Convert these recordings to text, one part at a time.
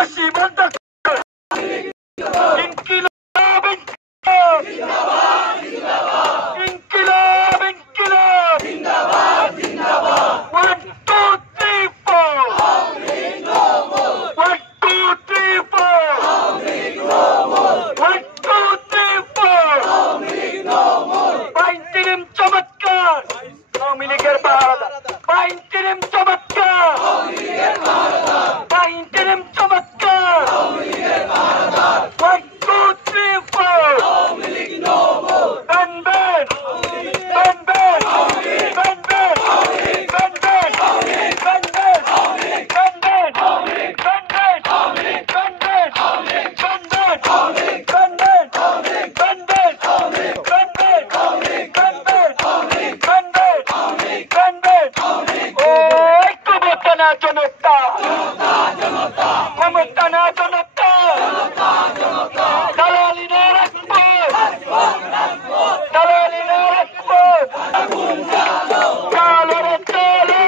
সন্ত্রাসী বন্ধ ইনকিলাব জিন্দাবাদ ইনকিলাব ইনকিলাব জিন্দাবাদ জিন্দাবাদ 1 2 3 4 1 2 3 4 1 2 3 4 বাইন্তিরিম চমৎকার আওয়ামী লীগের বাহাদুর বাইন্তিরিম চমৎকার আওয়ামী লীগের বাহাদুর বাইন্তিরিম চমৎকার আওয়ামী লীগের বাহাদুর 1 2 3 4 Awami League no more ban ban ban ban Awami League ban ban Awami League ban ban Awami League ban ban Awami League ban ban Awami League ban ban Awami League ban ban Awami League ban ban Awami League ban ban Awami League ban ban Awami League ban ban Awami League ban ban Awami League ban ban Awami League ban ban Awami League ওই ক্ষমতা না জনতা জনতা জনতা ক্ষমতা না জনতা জনতা জনতা দালালি না রাজপথ দালালি না রাজপথ আগুন জ্বালো জ্বালো রে জ্বালো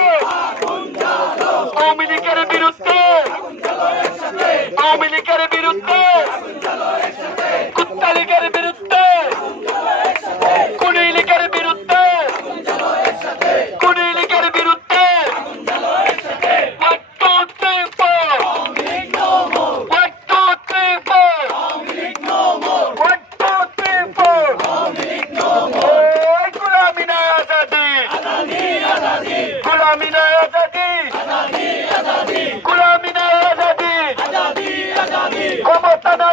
আগুন জ্বালো আওয়ামী লীগের বিরুদ্ধে আগুন জ্বালো একসাথে আওয়ামী লীগের বিরুদ্ধে আগুন জ্বালো একসাথে কুত্তা লীগের বিরুদ্ধে আগুন জ্বালো একসাথে কুড়ি লীগের বিরুদ্ধে আগুন জ্বালো একসাথে কুড়ি লীগের বিরুদ্ধে আগুন জ্বালো একসাথে 1 2 3 4 Awami League no more 1 2 3 4 Awami League no more 1 2 3 4 Awami League no more ওই গোলামি না আজাদি আজাদি আজাদি গোলামি না আজাদি আজাদি আজাদি গোলামি না আজাদি আজাদি আজাদি ক্ষমতা না